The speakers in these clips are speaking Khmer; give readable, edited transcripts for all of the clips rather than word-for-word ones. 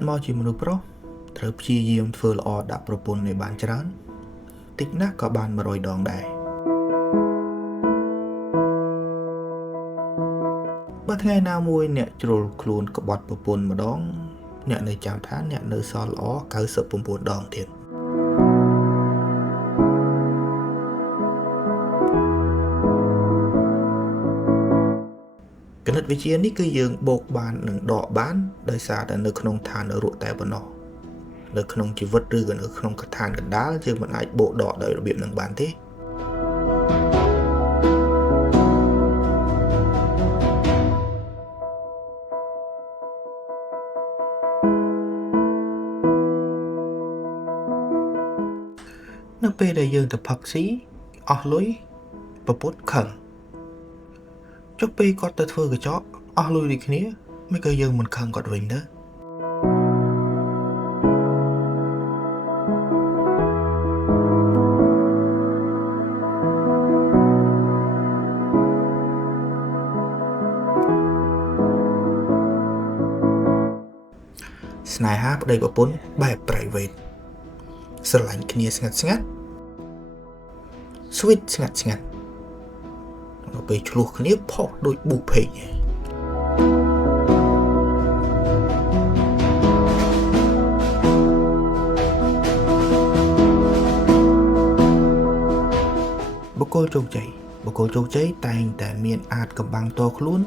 កើតមកជាមនុស្សប្រុសត្រូវព្យាយាមធ្វើល្អដាក់ប្រពន្ធឲ្យបានច្រើនតិចណាស់ក៏បាន100ដងដែរបើថ្ងៃណាមួយអ្នកជ្រុលខ្លួនក្បត់ប្រពន្ធម្ដងអ្នកនៅចាំថាអ្នកនៅសល់ល្អ99ដងទៀតគណិតវិទ្យានេះគឺយើងបូកបាននិងដកបានដោយសារតែនៅក្នុងឋាននរកតែប៉ុណ្ណោះនៅក្នុងជីវិតឬក៏នៅក្នុងឋានកណ្ដាលយើងមិនអាចបូកដកដោយរបៀបនឹងបានទេនៅពេលដែលយើងទៅផឹកស៊ីអស់លុយប្រពន្ធខឹងចុះពេលគាត់ទៅធ្វើកញ្ចក់អស់លុយដូចគ្នាមិនក៏យើងមិនខឹងគាត់វិញទៅស្នេហាប្តីប្រពន្ធបែប private ស្រឡាញ់គ្នាស្ងាត់ស្ងាត់ sweet ស្ងាត់ស្ងាត់ដល់ពេលឆ្លោះគ្នាផុសដូចប៊ូភេកបុគ្គលជោគជ័យតែងតែមានអាចកំបាំងតខ្លួន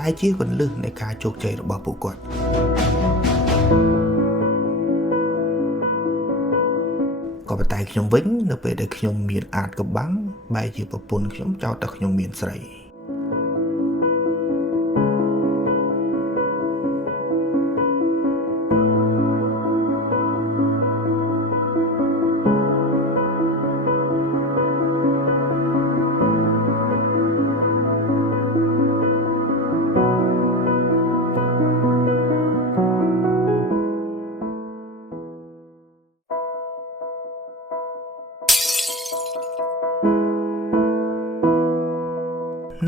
ដែលជាគន្លឹះនៃការជោគជ័យរបស់ពួកគាត់ក៏ប៉ុន្តែខ្ញុំវិញនៅពេលដែលខ្ញុំមានអាចកំបាំងបែរជាប្រពន្ធខ្ញុំចោទតែខ្ញុំមានស្រី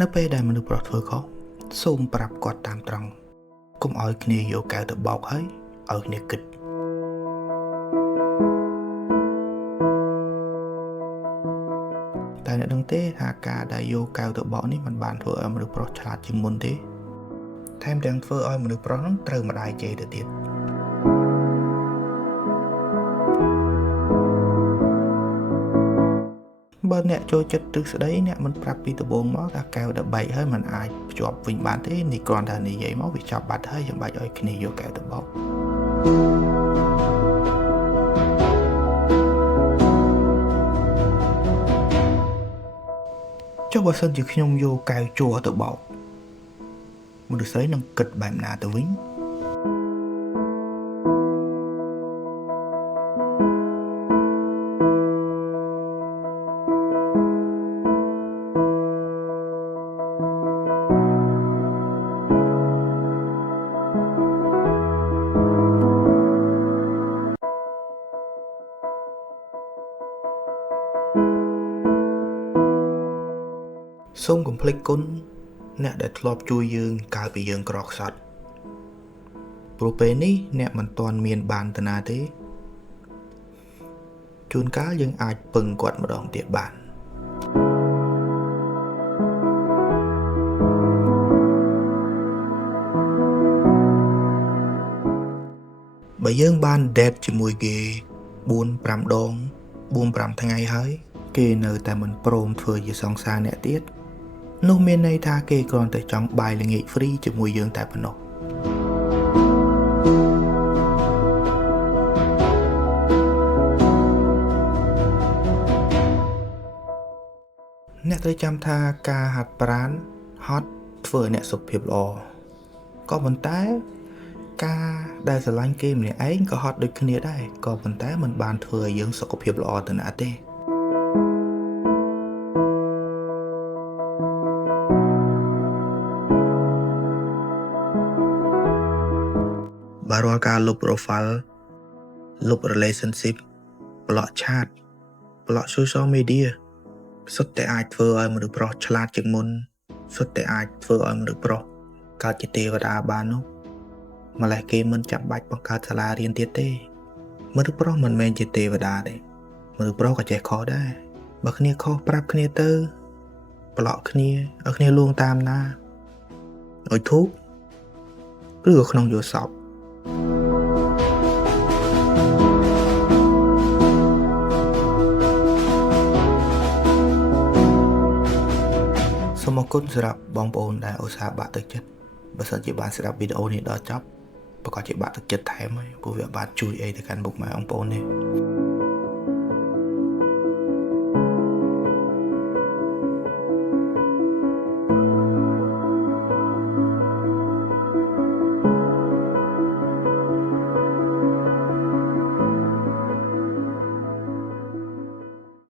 នៅពេលដែលមនុស្សប្រុសធ្វើខុសសូមប្រាប់គាត់តាមត្រង់កុំឲ្យគ្នាយកកែវទៅបោកហើយឲ្យគ្នាគិតតែអ្នកដឹងទេថាការដែលយកកែវទៅបោកនេះมันបានធ្វើឲ្យមនុស្សប្រុសឆ្លាតជាងមុនទេថែមទាំងធ្វើឲ្យមនុស្សប្រុសនោះត្រូវម្ដាយជេរទៅទៀតបើអ្នកចូលចិត្តទ្រឹស្ដីអ្នកមិនប្រាប់ពីដំបូងមកថាកែវដែលបែកហើយมันអាចភ្ជាប់វិញបានទេនេះគ្រាន់តែនិយាយមកវាចាប់បាត់ហើយចាំបាច់ឲ្យគ្នាយកកែវទៅបោកចុះបើសិនជាខ្ញុំយកកែវជ័រទៅបោកមនុស្សស្រីនឹងគិតបែបណាទៅវិញសូមកុំភ្លេចគុណអ្នកដែលធ្លាប់ជួយយើងកាលពីយើងក្រខ្សត់ព្រោះពេលនេះអ្នកមិនទាន់មានបានតាណាទេជួនកាលយើងអាចពឹងគាត់ម្ដងទៀតបានបើយើងបាន date ជាមួយគេ 4-5 ដង 4-5 ថ្ងៃហើយគេនៅតែមិនព្រមធ្វើជាសង្សារអ្នកទៀតនោះមានន័យថាគេគ្រាន់តែចង់បាយល្ងាច free ជាមួយយើងតែប៉ុណ្ណោះអ្នកត្រូវចាំថាការហាត់ប្រាណហត់ធ្វើឲ្យអ្នកសុខភាពល្អក៏ប៉ុន្តែការដែលស្រឡាញ់គេម្នាក់ឯងក៏ហត់ដូចគ្នាដែរក៏ប៉ុន្តែมันបានធ្វើឲ្យយើងសុខភាពល្អទៅណាទេបើរាល់ការលុប profile លុប relationship ប្លុក chat ប្លុក social media សុទ្ធតែអាចធ្វើឲ្យមនុស្សប្រុសឆ្លាតជាងមុនសុទ្ធតែអាចធ្វើឲ្យមនុស្សប្រុសកើតជាទេវតាបាននោះ ម្លេះគេមិនចាំបាច់បង្កើតសាលារៀនទៀតទេមនុស្សប្រុសមិនមែនជាទេវតាទេមនុស្សប្រុសក៏ចេះខុសដែរបើគ្នាខុសប្រាប់គ្នាទៅប្លក់គ្នាឲ្យគ្នាលួងតាមណាឲ្យធូបឬក៏ក្នុងយោសពសូមអរគុណសម្រាប់បងប្អូនដែលឧស្សាហ៍បាក់ទឹកចិត្តបើសិនជាបានស្ដាប់វីដេអូនេះដល់ចប់ប្រកាសជាបាក់ទឹកចិត្តថែមហើយព្រោះវាបានជួយអីទៅកាន់ពុកម៉ែបងប្អូននេះ